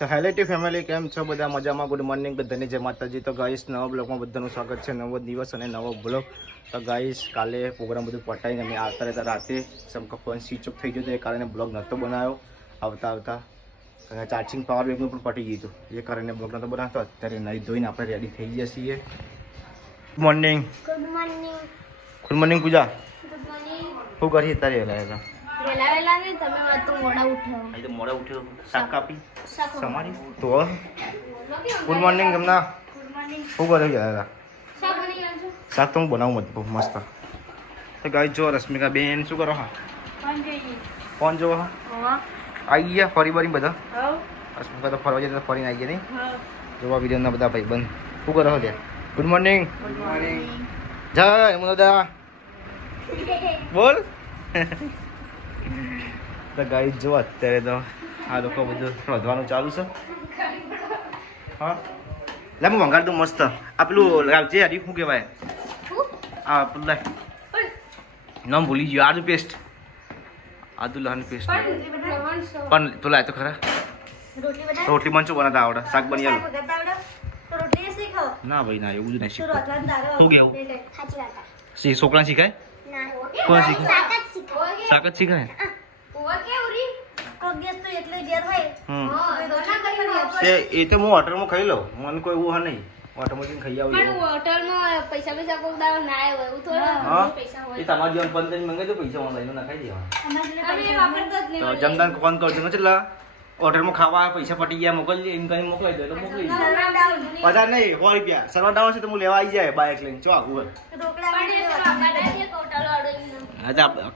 તો hello family, કેમ છો બધા? મજામાં? ગુડ મોર્નિંગ બધાને, જય માતાજી. તો ગાઈસ, નવા બ્લોગમાં બધાનું સ્વાગત છે. નવો દિવસ અને નવો બ્લોગ. તો ગાઈસ, કાલે પ્રોગ્રામ બધું પટાઈને અમે આવતા રહેતા રાતે સમકો ફોન સ્વિચ ઓફ થઈ ગયો હતો, એ કારણે બ્લોગ નહોતો બનાવ્યો. આવતા ચાર્જિંગ પાવર બેંકનું પણ પટી ગયું હતું, એ કારણે બ્લોગ નહોતો બનાવતો. અત્યારે નાઈ ધોઈને આપણે રેડી થઈ ગયા છીએ. Good morning. Good morning. Good morning Pooja. Good morning. શું કરી અત્યારે? વહેલા વેલા ને તમે તો મોડા ઉઠ્યો. અહીં તો મોડા ઉઠ્યો, શાક કાપી શાક સમારી તો. ગુડ મોર્નિંગ તમને. Good morning. શું કરે યાર? શાક બની ગયું છે? શાક તો હું બનાવું મસ્ત. તો ગાઈસ જો રશ્મિકા બેન શું કરો? હા, કોણ જોઈએ? ફોન જોવો. હા, હા. આવી ગયા ફરી બરી બધા. હા. રશ્મિકા તો ફરવા જાય તો ફરીને આવી ગયા નહીં. હા. જોવા વિડીયોના બધા ભાઈ બંધ શું કરો ત્યાં? Good morning. Good morning. જય મુનોદા બોલ. તો ગાઈસ જો અત્યારે તો આ લોકો બધું વધવાનું ચાલુ છે. હા, લે હું વંગાડ દઉં મસ્ત. આ પેલું જે હરી શું કહેવાય? આ પેલું લાય, નામ ભૂલી ગયો. આદુ પેસ્ટ, આદુ લહણ પેસ્ટ. પણ તો લાય તો ખરા. રોટલી મને શું બનાવતા આવડે? શાક બની આલું. ના ભાઈ ના, એવું બધું નહીં શીખવું. શું કેવું? છોકરા શીખાય? કોણ શીખાય? શાક જ શીખાય. એ તો હું હોટલમાં ખાઈ લઉં, મને કોઈ એવું હા નહીં. હોટલમાં જઈને ખાઈ આવું. હા, એ તમારે જેમ 15 મંગાવી દો, પૈસા ઓનલાઈન ના ખાઈ દેવા. તો જમદાન ફોન કરજો ને, ચલા હોટલમાં ખાવા પૈસા પટી ગયા મોકલજે, એમ કઈ મોકલાઈ દો એટલે મોકલી દો. 50 નહીં, 100 રૂપિયા. સર્વર ડાઉન છે તો હું લેવા આવી જાય બાઇક લઈને. ચો આવું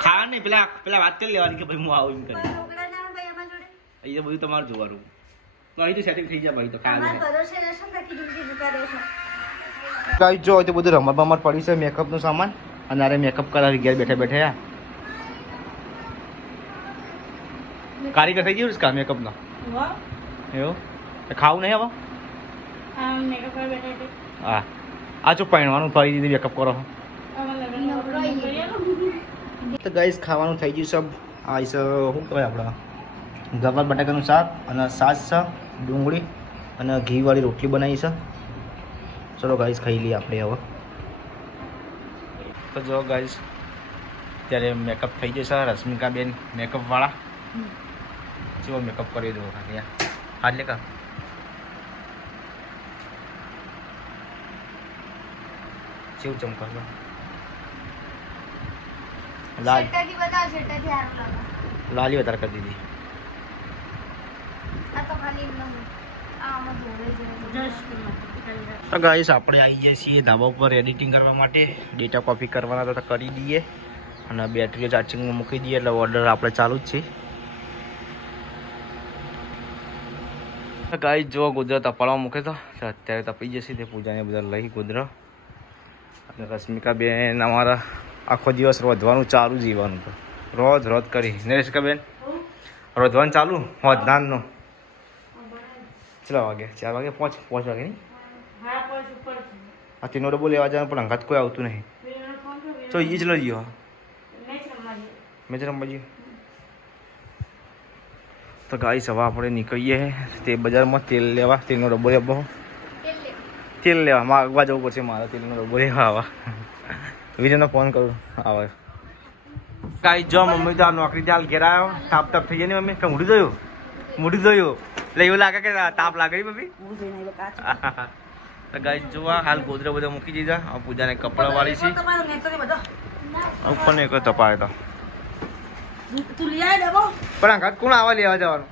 ખાવા નહીં, પેલા વાત કરી લેવાની કે ભાઈ હું આવું એમ કરી. અહીંયા બધું તમારે જોવાનું. તો અહીં તો સેટિંગ થઈ જાય ભાઈ. તો કાંઈ જો તો બધું રમત બમત પડી છે, મેકઅપનું સામાન. અને અરે મેકઅપ કરાવી ઘેર બેઠા બેઠા. કારીગર થઈ ગયું કા મેકઅપનો? એવું ખાવું નહીં હવે? હા, આ ચૂપ પહેરવાનું ફરી દીધું મેકઅપ કરો. તો ગાઈસ ખાવાનું થઈ ગયું સબ. આ છે શું કહેવાય આપણા ગવાર બટાકાનું શાક અને સાસ છે, ડુંગળી અને ઘીવાળી રોટલી બનાવી છે. ચલો ગાઈસ ખાઈ લઈએ આપણે હવે. તો જો ગાઈસ ત્યારે મેકઅપ થઈ જશે. રશ્મિકા બેન મેકઅપ વાળા જેવો મેકઅપ કરી દો. હાથ લે કા જેવું ચમકાવ લાલી વધારે કરી દીધી. તો ગાઈસ આપણે આવી જઈએ છીએ ધાબા ઉપર એડિટિંગ કરવા માટે. ડેટા કોપી કરવાના તો કરી દઈએ અને બેટરી ચાર્જિંગમાં મૂકી દઈએ એટલે ઓર્ડર આપણે ચાલુ જ છે. ગાઈસ જો ગોદરા તપાડવા મૂકે તો અત્યારે તપી જશે. તે પૂજાને બધા લઈ ગોદરા. અને રશ્મિકા બેન અમારા આખો દિવસ રોધવાનું ચાલુ જીવવાનું તો રોજ કરી. નરેશકા બેન રોધવાનું ચાલુ હોદનારનું. કેટલા વાગે? 4 વાગે? 5 વાગે નહીં? આ તેનો ડબ્બો લેવા જવાનું પણ અંગાત કોઈ આવતું નહીં. તો એ જ લઈ ગયો મેચ રમવા ગયો. તો ગાઈસ હવે આપણે નીકળીએ તે બજારમાં તેલ લેવા. તેલનો ડબ્બો લેવો, તેલ લેવા માગવા જવું પડશે મારે. તેલનો ડબ્બો લેવા આવા વિજયનો ફોન કરું આવે. ગાઈસ જો મમ્મી તો આ નોકરી ચાલ ઘેર આવ્યો. તાપ થઈ જાય ને મમ્મી? કે મોઢું જોયું એટલે એવું લાગે કે તાપ લાગે મમ્મી. તો ગાઈસ જોવા હાલ ગોદરા બધા મૂકી દીધા. આ પૂજાને કપડા વાળી છે ઉપર ને કોઈ તપાય તો પણ અંગાત કોણ આવા લેવા જવાનું?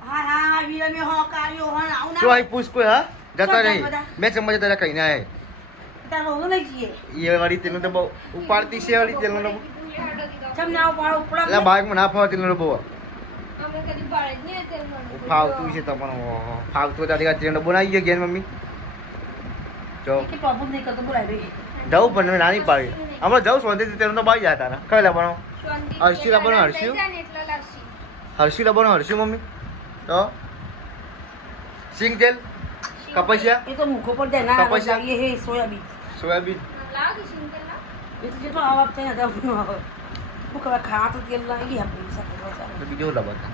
શું આવી પૂછ કોઈ? હા જતા નહીં. મેં સમજ તારા કહીને આય એ વાળી તેલનો ડબ્બો ઉપાડતી છે. વાળી તેલનો ડબ્બો બાઇકમાં ના ફાવે. તેલનો ડબ્બો ફાવતું છે તમને. ફાવતું તારી તેલનો ડબ્બો ના આવી ગયો ઘેર મમ્મી. જો જવું પણ નાની પાડી. હમણાં જવું શાંતિથી. તેલનો ડબ્બો આવી જાય તારા. કઈ લાવવાનો? હરસી લાવવાનો. હરસી લાવવાનો. હરસી મમ્મી તો સિંગ તેલ કપાસિયા એ તો મુખો પર જાય ના કપાસિયા હે સોયાબીન એ તો જેટલો આવાપ થાય ને તો ખાવા તો તેલ લાગી આપણે બીજો લાવતા.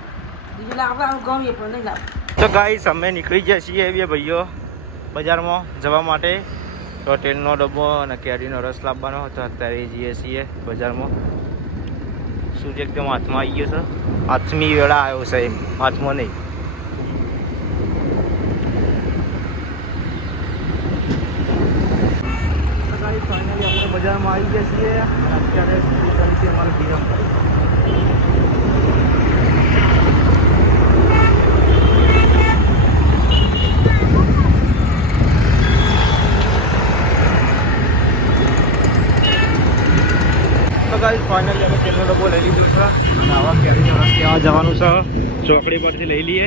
બીજું આપણે ગમે પણ નહીં લાવ. તો ગાઈસ અમે નીકળી ગયા છીએ બે ભાઈઓ બજારમાં જવા માટે. તો તેલનો ડબ્બો અને કેરીનો રસ લાવવાનો હતો. અત્યારે જઈએ છીએ બજારમાં. સૂર્ય એકદમ હાથમાં આવી ગયો છે. હાથમી વેળા આવ્યો છે, હાથમાં નહીં. ફાઇનલી આપણે બજારમાં આવી ગયા છીએ અને અત્યારે છે અમારું વિરમ. ફાઇનલી અમે તેલનો ડબ્બો લઈ લીધું છે અને આવા કેરીનો રસ લેવા જવાનું છે. ચોકડી પરથી લઈ લઈએ.